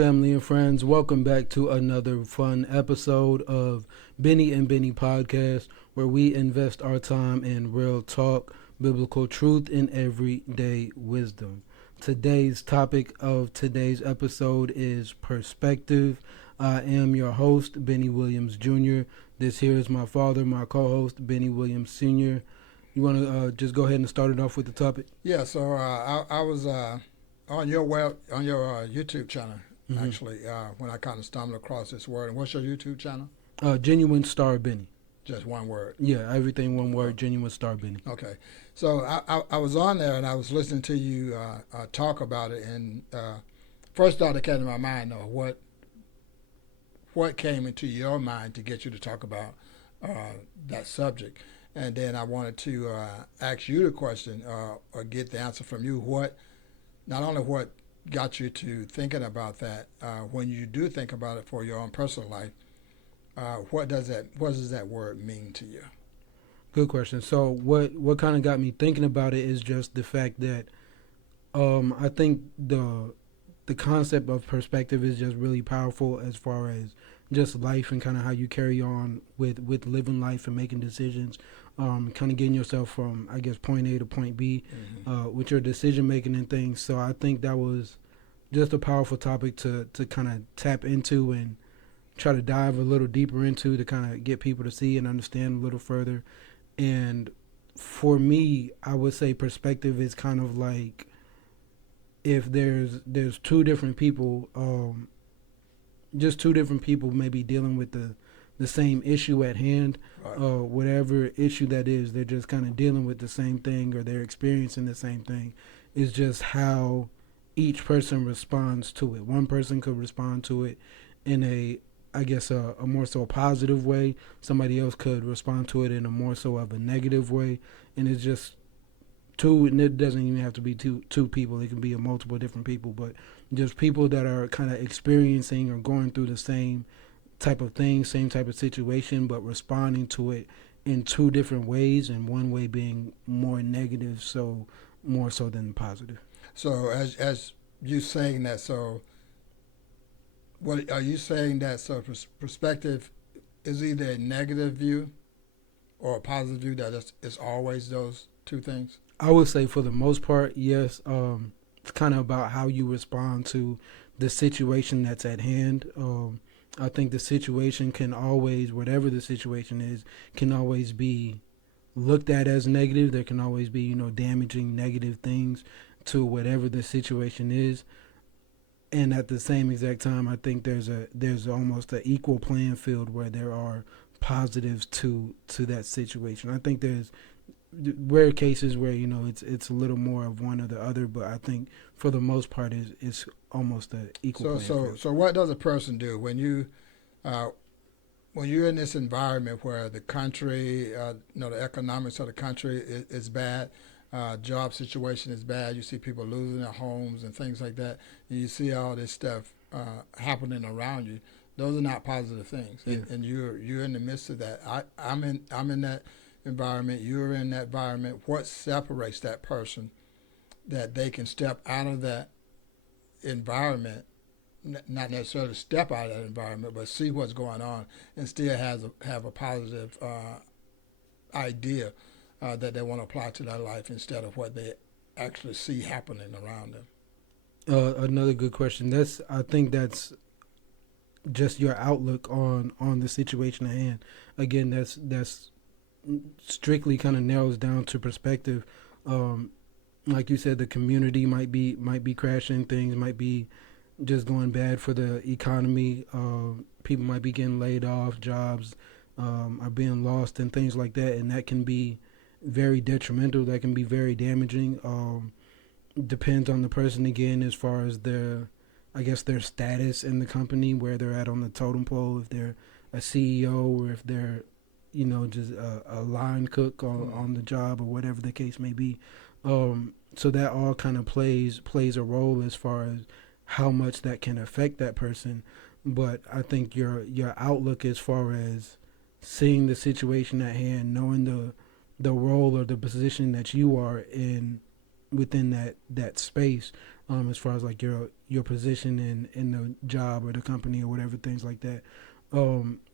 family and friends. Welcome back to another fun episode of Bennie Bennie Podcast, where we invest our time in real talk, biblical truth, and everyday wisdom. Today's topic of today's episode is perspective. I am your host, Bennie Williams Jr. This here is my father, my co-host, Bennie Williams Sr. You want to just go ahead and start it off with the topic? Yeah, so I was on your YouTube channel, actually, when I kind of stumbled across this word. And what's your YouTube channel? Genuine Star Bennie. Just one word. Yeah, everything one word, Genuine Star Bennie. Okay. So I was on there and I was listening to you talk about it. And first thought that came to my mind, though, what came into your mind to get you to talk about that subject? And then I wanted to ask you the question or get the answer from you. Not only what got you to thinking about that, when you do think about it for your own personal life, what does that word mean to you? Good question. So what kind of got me thinking about it is just the fact that I think the concept of perspective is just really powerful as far as just life and kind of how you carry on with living life and making decisions, kind of getting yourself from, I guess, point A to point B, with your decision making and things. So I think that was just a powerful topic to kind of tap into and try to dive a little deeper into, to kind of get people to see and understand a little further. And for me, I would say perspective is kind of like if there's two different people, just two different people maybe dealing with the same issue at hand, Right. Whatever issue that is, they're just kind of dealing with the same thing or they're experiencing the same thing. It's just how each person responds to it. One person could respond to it in a more so positive way. Somebody else could respond to it in a more so of a negative way. And it's just two, and it doesn't even have to be two people. It can be a multiple different people, but just people that are kind of experiencing or going through the same type of thing, same type of situation, but responding to it in two different ways, and one way being more negative, so more so than positive. So as you saying that, so what are you saying that? So perspective is either a negative view or a positive view, that it's always those two things? I would say for the most part, yes. It's kind of about how you respond to the situation that's at hand. I think the situation can always, whatever the situation is, can always be looked at as negative. There can always be, damaging negative things to whatever the situation is. And at the same exact time, I think there's almost an equal playing field where there are positives to that situation. I think there's rare cases where it's a little more of one or the other, but I think for the most part it's almost an equal playing field. So what does a person do when you're in this environment where the country, the economics of the country is bad, job situation is bad, you see people losing their homes and things like that, and you see all this stuff happening around you? Those are not positive things, Yeah. and you're in the midst of that. I'm in that environment, you're in that environment. What separates that person that they can step out of that environment, not necessarily step out of that environment, but see what's going on and still have a positive idea that they want to apply to their life instead of what they actually see happening around them? Another good question. I think that's just your outlook on the situation at hand. Again, that's strictly kind of narrows down to perspective. Like you said, the community might be crashing, things might be just going bad for the economy. People might be getting laid off, jobs are being lost and things like that, and that can be very detrimental. That can be very damaging. Depends on the person again, as far as their status in the company, where they're at on the totem pole, if they're a CEO or if they're just a line cook on the job or whatever the case may be. So that all kind of plays a role as far as how much that can affect that person. But I think your outlook as far as seeing the situation at hand, knowing the role or the position that you are in within that space, as far as like your position in the job or the company or whatever, things like that.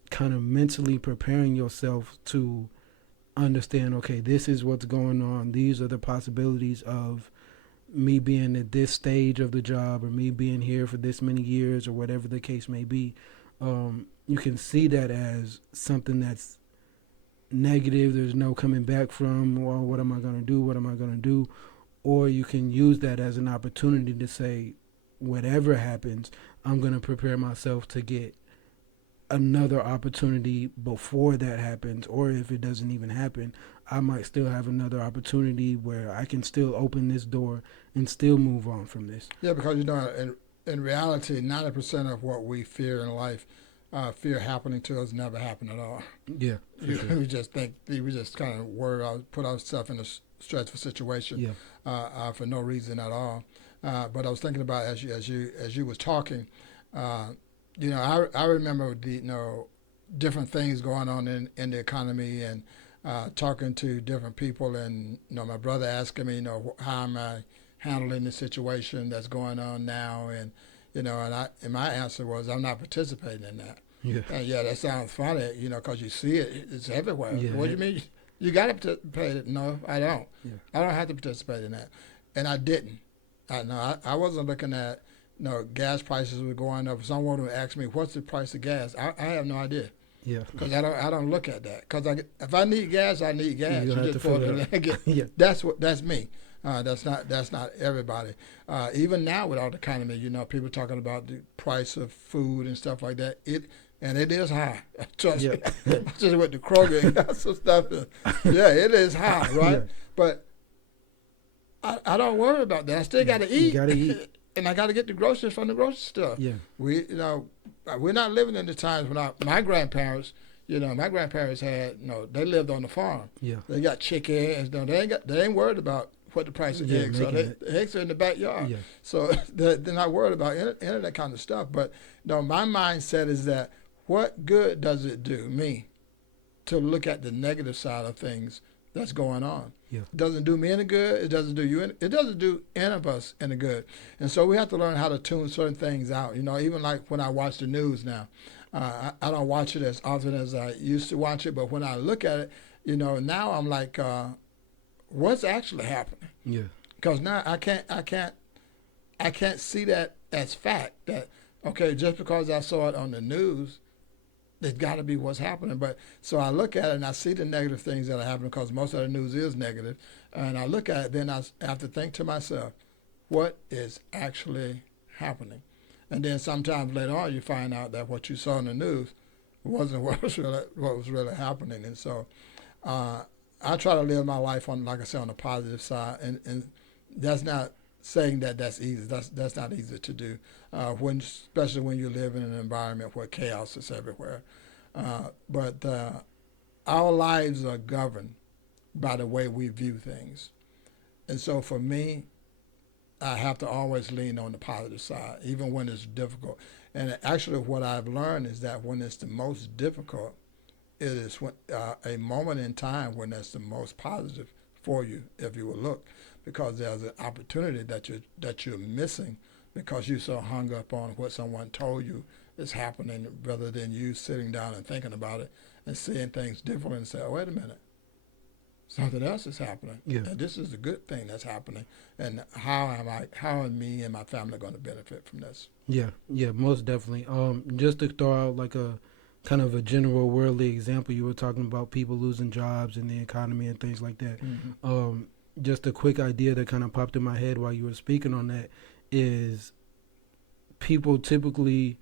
Kind of mentally preparing yourself to understand, okay, this is what's going on. These are the possibilities of me being at this stage of the job, or me being here for this many years, or whatever the case may be. You can see that as something that's negative. There's no coming back from, well, what am I going to do? What am I going to do? Or you can use that as an opportunity to say, whatever happens, I'm going to prepare myself to get another opportunity before that happens. Or if it doesn't even happen, I might still have another opportunity where I can still open this door and still move on from this. Yeah, because, you know, in reality, 90% of what we fear in life, fear happening to us, never happen at all. Yeah. Sure. We just think, we just kind of put ourselves in a stressful situation, for no reason at all. But I was thinking about, as you was talking, you know, I remember different things going on in the economy, and talking to different people, and my brother asking me, how am I handling the situation that's going on now, and and my answer was, I'm not participating in that. Yeah. And that sounds funny, because you see it's everywhere. Yeah. What do you mean? You got to participate? No, I don't. Yeah. I don't have to participate in that, and I didn't. I wasn't looking at. Gas prices were going up. Someone would ask me, "What's the price of gas?" I have no idea. Yeah. Because I don't look at that. Because if I need gas, I need gas. You just pour it. Yeah. That's me. That's not everybody. Even now with our economy, people talking about the price of food and stuff like that. It is high. Trust me. I just went to Kroger and got some stuff. It is high, right? Yeah. But I don't worry about that. I still got to eat. You got to eat. And I got to get the groceries from the grocery store. Yeah. We're not living in the times when my grandparents, had, they lived on the farm. Yeah. They got chickens. They ain't worried about what the price of eggs are. The eggs are in the backyard. Yeah. So they're not worried about any of that kind of stuff. But, my mindset is that what good does it do me to look at the negative side of things that's going on? Yeah. It doesn't do me any good. It doesn't do you any, it doesn't do any of us any good. And so we have to learn how to tune certain things out. Even like when I watch the news now, I don't watch it as often as I used to watch it. But when I look at it, now I'm like, what's actually happening? Yeah. Because now I can't see that as fact. That okay, just because I saw it on the news, there's got to be what's happening. But so I look at it and I see the negative things that are happening, because most of the news is negative. And I look at it, then I have to think to myself, what is actually happening? And then sometimes later on you find out that what you saw in the news wasn't what was really happening. And so I try to live my life on, like I said, on the positive side. And that's not saying that that's easy. That's not easy to do, especially when you live in an environment where chaos is everywhere. But our lives are governed by the way we view things. And so for me, I have to always lean on the positive side, even when it's difficult. And actually what I've learned is that when it's the most difficult, it is a moment in time when that's the most positive for you, if you will look. Because there's an opportunity that you're missing because you're so hung up on what someone told you is happening, rather than you sitting down and thinking about it and seeing things differently and say, oh, wait a minute, something else is happening. Yeah. And this is a good thing that's happening. And how am me and my family going to benefit from this? Yeah, most definitely. Just to throw out like a kind of a general worldly example, you were talking about people losing jobs in the economy and things like that. Mm-hmm. Just a quick idea that kind of popped in my head while you were speaking on that is people typically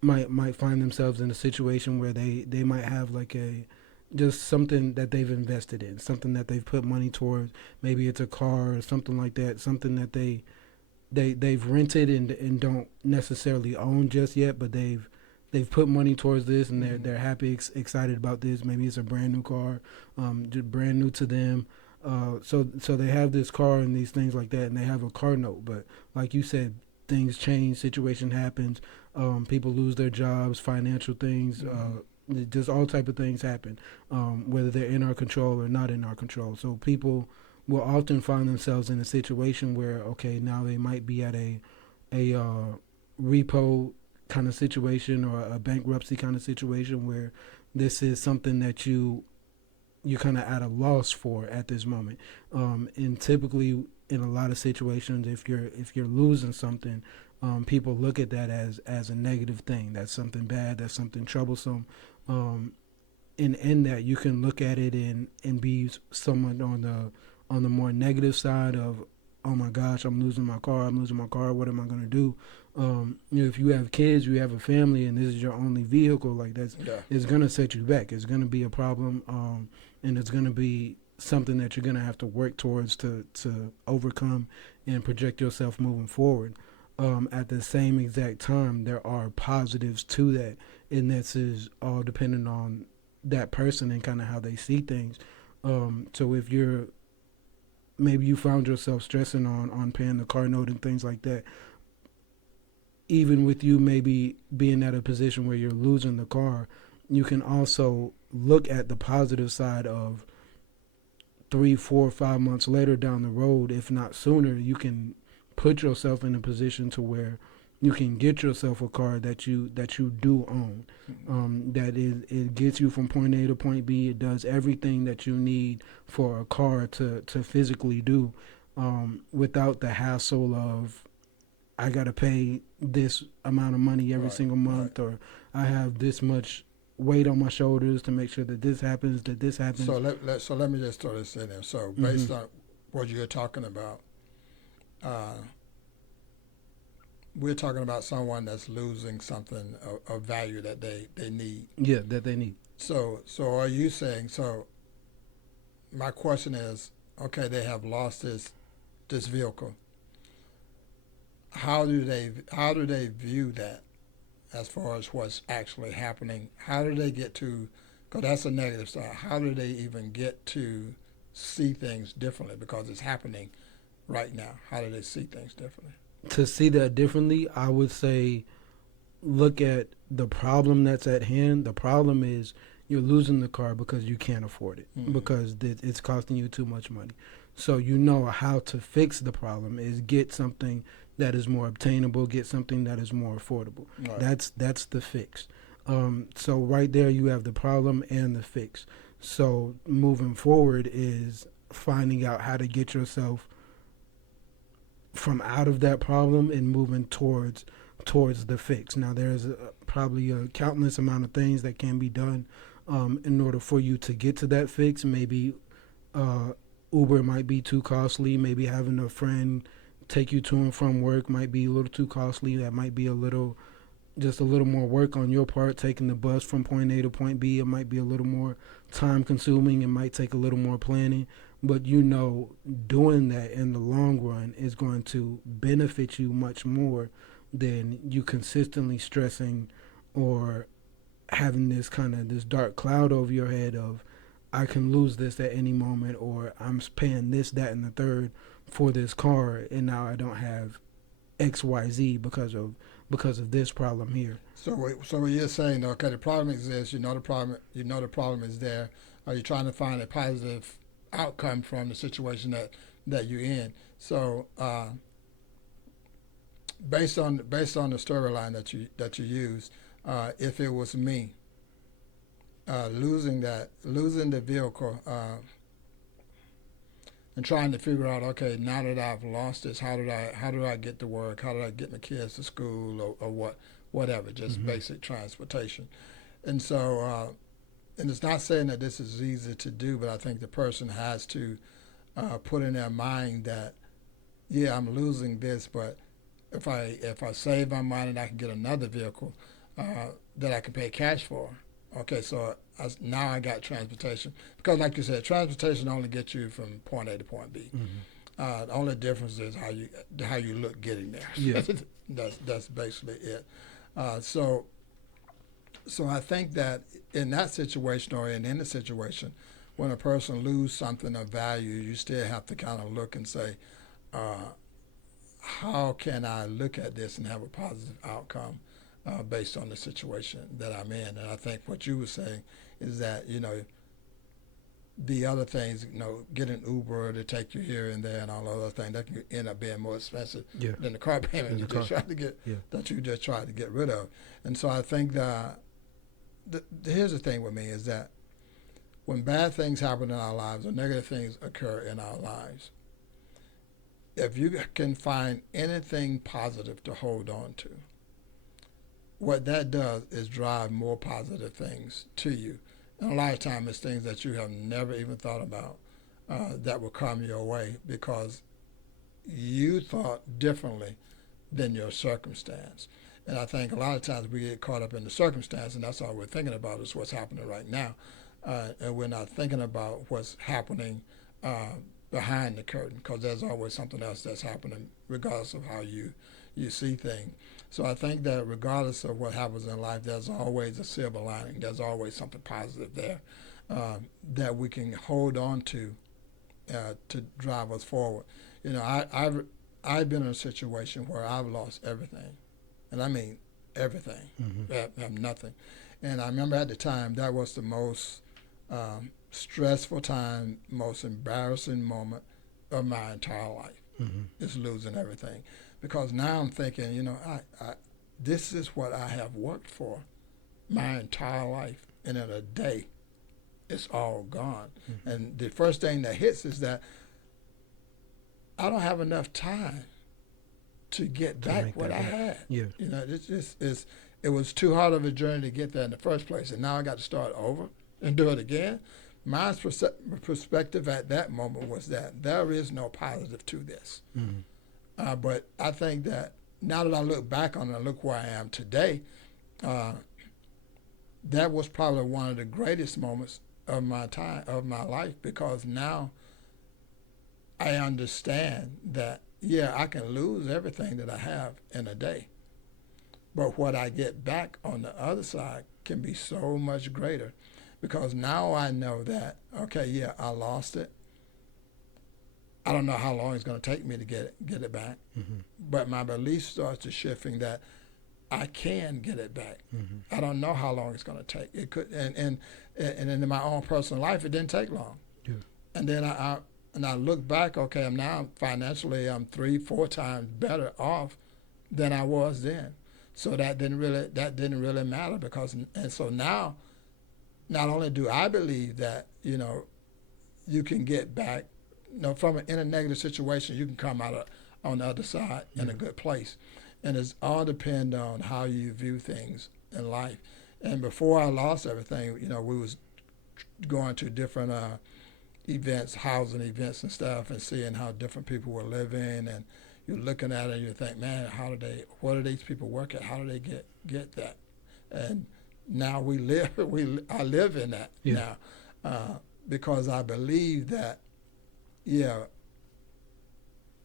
might find themselves in a situation where they might have like just something that they've invested in, something that they've put money towards. Maybe it's a car or something like that, something that they've rented and don't necessarily own just yet, but they've put money towards this and they're happy, excited about this. Maybe it's a brand new car, just brand new to them. So they have this car and these things like that, and they have a car note. But like you said, things change, situation happens, people lose their jobs, financial things, just all type of things happen, whether they're in our control or not in our control. So people will often find themselves in a situation where, okay, now they might be at a repo kind of situation or a bankruptcy kind of situation where this is something that you kind of at a loss for at this moment. And typically, in a lot of situations, if you're losing something, people look at that as a negative thing. That's something bad. That's something troublesome. And in that, you can look at it and be someone on the more negative side of, oh my gosh, I'm losing my car. I'm losing my car. What am I going to do? If you have kids, you have a family, and this is your only vehicle, like it's going to set you back. It's going to be a problem, and it's going to be something that you're going to have to work towards to overcome and project yourself moving forward. At the same exact time, there are positives to that, and this is all dependent on that person and kind of how they see things. So if maybe you found yourself stressing on paying the car note and things like that, even with you maybe being at a position where you're losing the car, you can also look at the positive side of 3, 4, 5 months later down the road, if not sooner, you can put yourself in a position to where you can get yourself a car that you do own. It gets you from point A to point B. It does everything that you need for a car to physically do, without the hassle of, I got to pay this amount of money every single month, or I have this much weight on my shoulders to make sure that this happens, that this happens. So let me just throw this in there. So based on what you're talking about, we're talking about someone that's losing something of value that they need. Yeah, that they need. So are you saying, so my question is, okay, they have lost this vehicle. How do they view that as far as what's actually happening? How do they get to, because that's a negative side, how do they even get to see things differently because it's happening right now? How do they see things differently? To see that differently, I would say look at the problem that's at hand. The problem is you're losing the car because you can't afford it, because it's costing you too much money. So you know how to fix the problem is get something that is more obtainable, get something that is more affordable. Right. That's the fix. So right there you have the problem and the fix. So moving forward is finding out how to get yourself from out of that problem and moving towards the fix. Now there's probably a countless amount of things that can be done in order for you to get to that fix. Maybe Uber might be too costly. Maybe having a friend take you to and from work might be a little too costly. That might be just a little more work on your part. Taking the bus from point A to point B, it might be a little more time consuming. It might take a little more planning. But doing that in the long run is going to benefit you much more than you consistently stressing or having this dark cloud over your head of, I can lose this at any moment, or I'm paying this, that, and the third for this car, and now I don't have X, Y, Z because of this problem here. So what you're saying, okay, the problem exists. The problem is there. Are you trying to find a positive outcome from the situation that you're in? So based on the storyline that you use, if it was me, losing the vehicle, and trying to figure out, okay, now that I've lost this, how do I get to work? How do I get my kids to school, or whatever, just basic transportation. And so, and it's not saying that this is easy to do, but I think the person has to put in their mind that, yeah, I'm losing this, but if I save my money and I can get another vehicle that I can pay cash for, okay, so now I got transportation. Because like you said, transportation only gets you from point A to point B. The only difference is how you look getting there. Yeah. That's basically it. So I think that in that situation, or in any situation, when a person loses something of value, you still have to kind of look and say, how can I look at this and have a positive outcome based on the situation that I'm in? And I think what you were saying is that, the other things, get an Uber to take you here and there and all those other things, that can end up being more expensive than the car payment that you just tried to get rid of. And so I think that here's the thing with me is that when bad things happen in our lives or negative things occur in our lives, if you can find anything positive to hold on to, what that does is drive more positive things to you. And a lot of times it's things that you have never even thought about that will come your way because you thought differently than your circumstance. And I think a lot of times we get caught up in the circumstance, and that's all we're thinking about is what's happening right now. And we're not thinking about what's happening behind the curtain, because there's always something else that's happening regardless of how you see things. So I think that regardless of what happens in life, there's always a silver lining. There's always something positive there that we can hold on to drive us forward. I've been in a situation where I've lost everything, and I mean everything. I have nothing. And I remember at the time that was the most stressful time, most embarrassing moment of my entire life, is losing everything. Because now I'm thinking, this is what I have worked for my entire life, and in a day, it's all gone. And the first thing that hits is that I don't have enough time to get back what I had. It was too hard of a journey to get there in the first place, and now I got to start over and do it again. My perspective at that moment was that there is no positive to this. But I think that now that I look back on it and look where I am today, that was probably one of the greatest moments of my life, because now I understand that, I can lose everything that I have in a day, but what I get back on the other side can be so much greater, because now I know that, I lost it. I don't know how long it's going to take me to get it back, but my belief starts to shifting that I can get it back. I don't know how long it's going to take. It could, and in my own personal life, it didn't take long. And then I look back. I'm now financially, I'm 3-4 times better off than I was then. So that didn't really matter, and so now, not only do I believe that you can get back. In a negative situation, you can come out on the other side in a good place. And it's all depend on how you view things in life. And before I lost everything, we was going to different events, housing events and stuff, and seeing how different people were living. And you're looking at it and you think, man, what do these people work at? How do they get that? And now I live in that now because I believe that,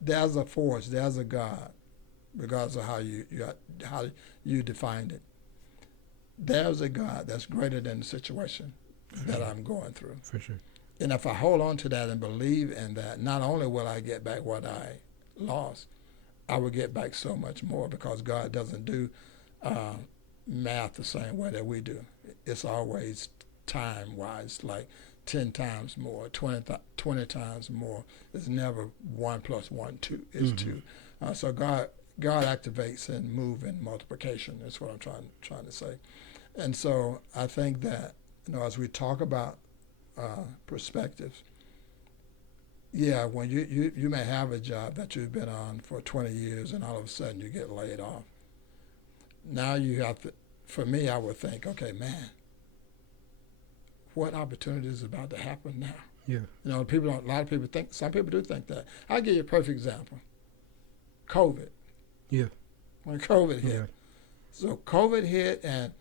there's a force, there's a God, regardless of how you defined it. There's a God that's greater than the situation that I'm going through. For sure. And if I hold on to that and believe in that, not only will I get back what I lost, I will get back so much more, because God doesn't do math the same way that we do. It's always time-wise, like 10 times more, 20 times more. It's never 1 + 1 2. It's 2. So God activates and moves in multiplication. That's what I'm trying to say. And so I think that as we talk about perspectives, when you may have a job that you've been on for 20 years and all of a sudden you get laid off. Now you have to. For me, I would think, okay, man, what opportunity is about to happen now? A lot of people think, some people do think that. I'll give you a perfect example. COVID. When COVID hit. So COVID hit and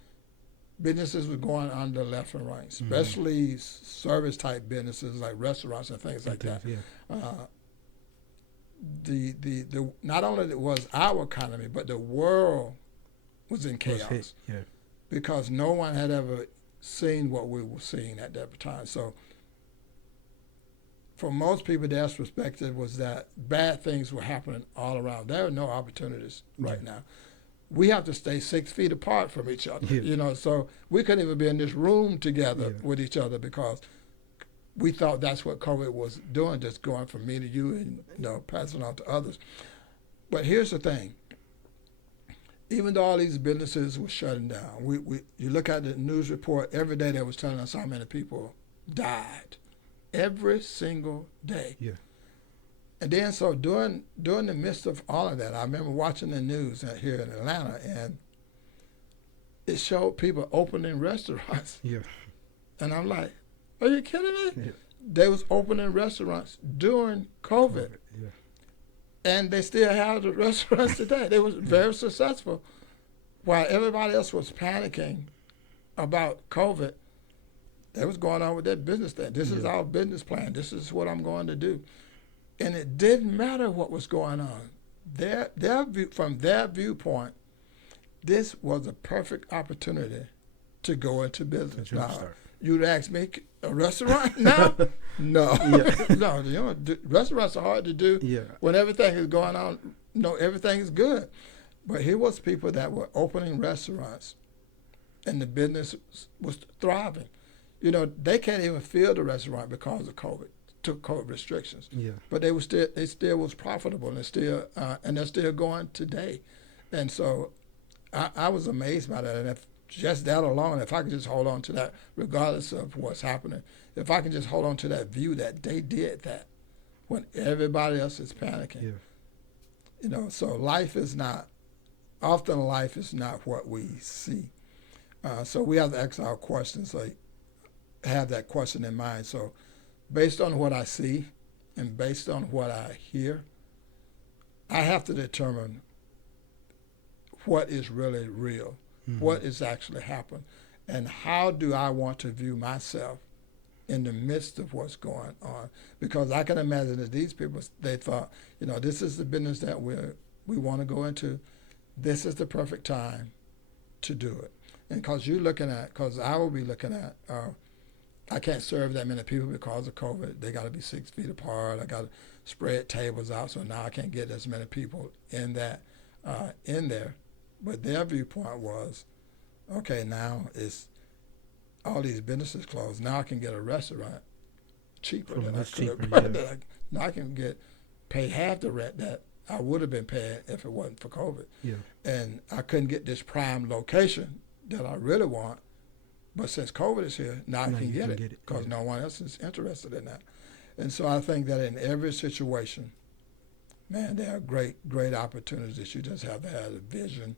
businesses were going under left and right, especially service type businesses like restaurants and things like that. The not only was our economy, but the world was in chaos. Because no one had ever seen what we were seeing at that time. So for most people, their perspective was that bad things were happening all around. There are no opportunities right now. We have to stay 6 feet apart from each other, so we couldn't even be in this room together with each other because we thought that's what COVID was doing, just going from me to you and passing on to others. But here's the thing. Even though all these businesses were shutting down, you look at the news report every day that was telling us how many people died. Every single day. Yeah. And then so during the midst of all of that, I remember watching the news here in Atlanta, and it showed people opening restaurants. Yeah. And I'm like, are you kidding me? Yeah. They was opening restaurants during COVID. Yeah. And they still have the restaurants today. They was very successful. While everybody else was panicking about COVID, they was going on with their business thing. This is our business plan. This is what I'm going to do. And it didn't matter what was going on. From their viewpoint, this was a perfect opportunity to go into business. Now, you'd ask me, a restaurant now? No. No, restaurants are hard to do when everything is going on. No, everything is good. But here was people that were opening restaurants, and the business was thriving. They can't even fill the restaurant because of COVID, took COVID restrictions. Yeah. But they still was profitable, and they're still going today. And so I was amazed by that. And if just that alone, if I could just hold on to that, regardless of what's happening, if I can just hold on to that view that they did that when everybody else is panicking. Yeah. So life is not what we see. So we have to ask our questions, like have that question in mind. So based on what I see and based on what I hear, I have to determine what is really real. What is actually happening, and how do I want to view myself in the midst of what's going on? Because I can imagine that these people, they thought, this is the business that we want to go into. This is the perfect time to do it. And because I will be looking at, I can't serve that many people because of COVID. They got to be 6 feet apart. I got to spread tables out, so now I can't get as many people in there. But their viewpoint was, okay, now it's all these businesses closed. Now I can get a restaurant cheaper than I could. Now I can pay half the rent that I would have been paying if it wasn't for COVID. Yeah. And I couldn't get this prime location that I really want. But since COVID is here, now I can get it because no one else is interested in that. And so I think that in every situation, man, there are great, great opportunities. You just have to have the vision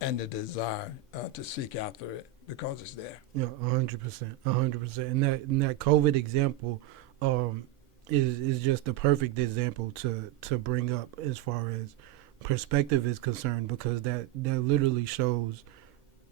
and the desire to seek after it because it's there. Yeah, 100%, 100%. And that COVID example is just the perfect example to bring up as far as perspective is concerned, because that literally shows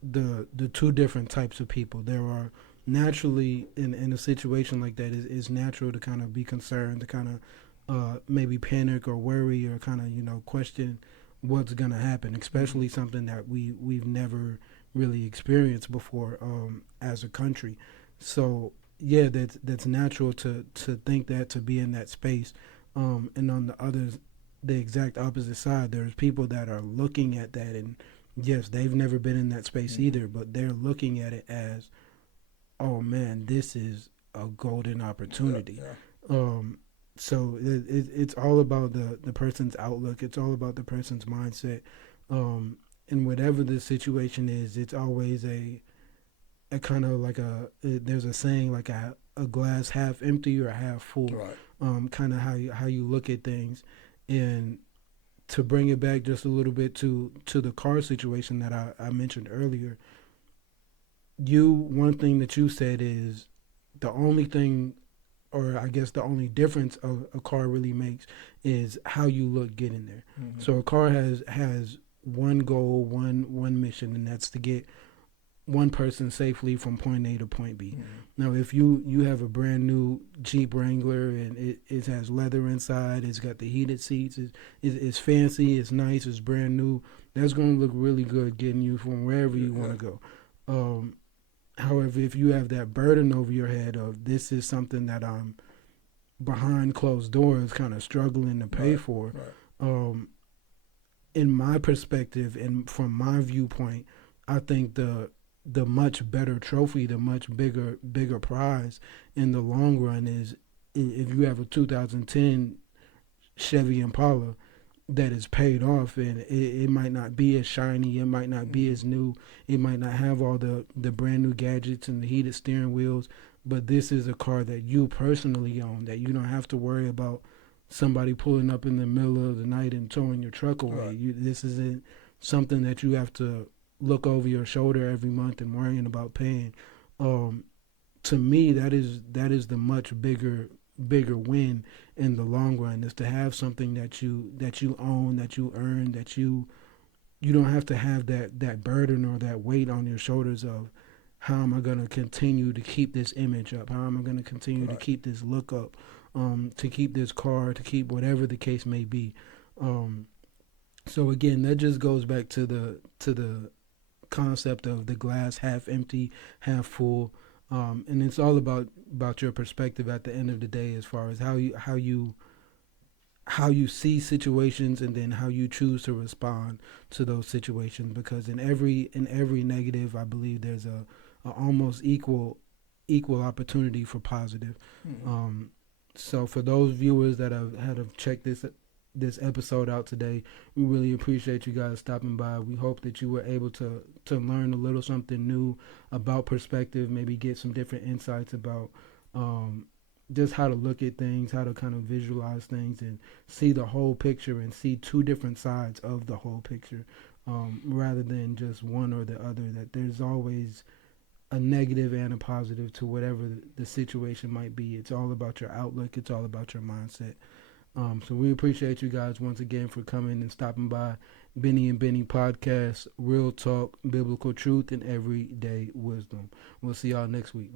the two different types of people. There are naturally in a situation like that, it's natural to kind of be concerned, to kind of maybe panic or worry or kind of question what's going to happen, especially something that we've never really experienced before as a country. So yeah, that's natural to think that, to be in that space. And on the exact opposite side, there's people that are looking at that, and yes, they've never been in that space either, but they're looking at it as, oh man, this is a golden opportunity. Yeah. So it's all about the person's outlook. It's all about the person's mindset. And whatever the situation is, it's always a kind of like there's a saying like a glass half empty or half full. Right. Kind of how you look at things. And to bring it back just a little bit to the car situation that I mentioned earlier, one thing that you said is the only thing, or I guess the only difference a car really makes is how you look getting there. Mm-hmm. So a car has one goal, one mission, and that's to get one person safely from point A to point B. Mm-hmm. Now, if you have a brand new Jeep Wrangler and it has leather inside, it's got the heated seats, it's fancy, it's nice, it's brand new, that's going to look really good getting you from wherever you want to go. However, if you have that burden over your head of this is something that I'm behind closed doors kind of struggling to pay for, in my perspective and from my viewpoint, I think the the much better trophy, the much bigger prize in the long run is if you have a 2010 Chevy Impala that is paid off, and it might not be as shiny, it might not be as new, it might not have all the brand new gadgets and the heated steering wheels, but this is a car that you personally own, that you don't have to worry about somebody pulling up in the middle of the night and towing your truck away. Right. This isn't something that you have to look over your shoulder every month and worrying about paying. To me, that is the much bigger win in the long run, is to have something that you own, that you earn, that you don't have to have that burden or that weight on your shoulders of how am I going to continue to keep this image up, how am I going to continue to keep this look up, to keep this car, to keep whatever the case may be. So again, that just goes back to the concept of the glass half empty, half full. And it's all about your perspective at the end of the day, as far as how you see situations, and then how you choose to respond to those situations. Because in every negative, I believe there's a almost equal opportunity for positive. So for those viewers that have checked this episode out today, we really appreciate you guys stopping by. We hope that you were able to learn a little something new about perspective, maybe get some different insights about just how to look at things, how to kind of visualize things and see the whole picture and see two different sides of the whole picture, rather than just one or the other, that there's always a negative and a positive to whatever the situation might be. It's all about your outlook. It's all about your mindset. So we appreciate you guys once again for coming and stopping by. Bennie and Bennie Podcast, real talk, biblical truth, and everyday wisdom. We'll see y'all next week.